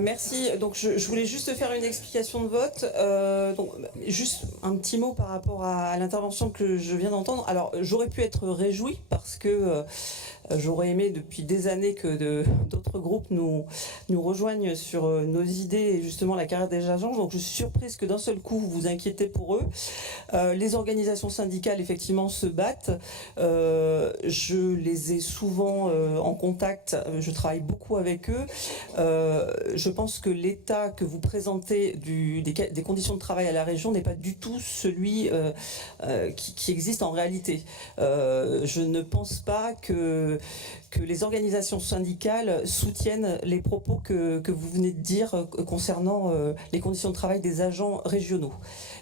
Merci. Donc je voulais juste faire une explication de vote. Donc juste un petit mot par rapport à l'intervention que je viens d'entendre. Alors j'aurais pu être réjouie parce que j'aurais aimé depuis des années que d'autres groupes nous rejoignent sur nos idées et justement la carrière des agents. Donc je suis surprise que d'un seul coup vous vous inquiétez pour eux. Les organisations syndicales effectivement se battent. Je les ai souvent en contact. Je travaille beaucoup avec eux. Je pense que l'état que vous présentez des conditions de travail à la région n'est pas du tout celui qui existe en réalité. Je ne pense pas que les organisations syndicales soutiennent les propos que vous venez de dire concernant les conditions de travail des agents régionaux.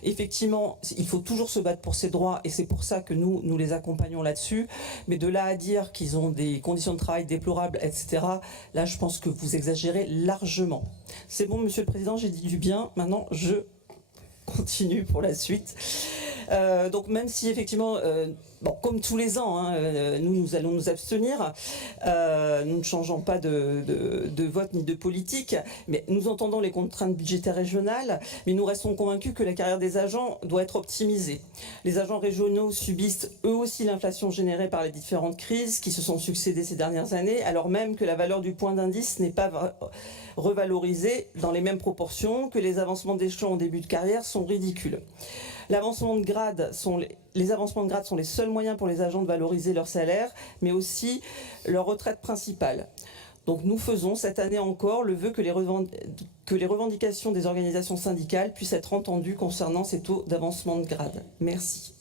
Effectivement, il faut toujours se battre pour ses droits et c'est pour ça que nous les accompagnons là-dessus. Mais de là à dire qu'ils ont des conditions de travail déplorables, etc., là, je pense que vous exagérez largement. C'est bon, Monsieur le Président, j'ai dit du bien. Maintenant, je continue pour la suite. Donc même si effectivement, bon, comme tous les ans, hein, nous allons nous abstenir, nous ne changeons pas de vote ni de politique, mais nous entendons les contraintes budgétaires régionales, mais nous restons convaincus que la carrière des agents doit être optimisée. Les agents régionaux subissent eux aussi l'inflation générée par les différentes crises qui se sont succédées ces dernières années, alors même que la valeur du point d'indice n'est pas revalorisée dans les mêmes proportions, que les avancements d'échelon en début de carrière sont ridicules. Les avancements de grade sont les seuls moyens pour les agents de valoriser leur salaire, mais aussi leur retraite principale. Donc nous faisons cette année encore le vœu que les revendications des organisations syndicales puissent être entendues concernant ces taux d'avancement de grade. Merci.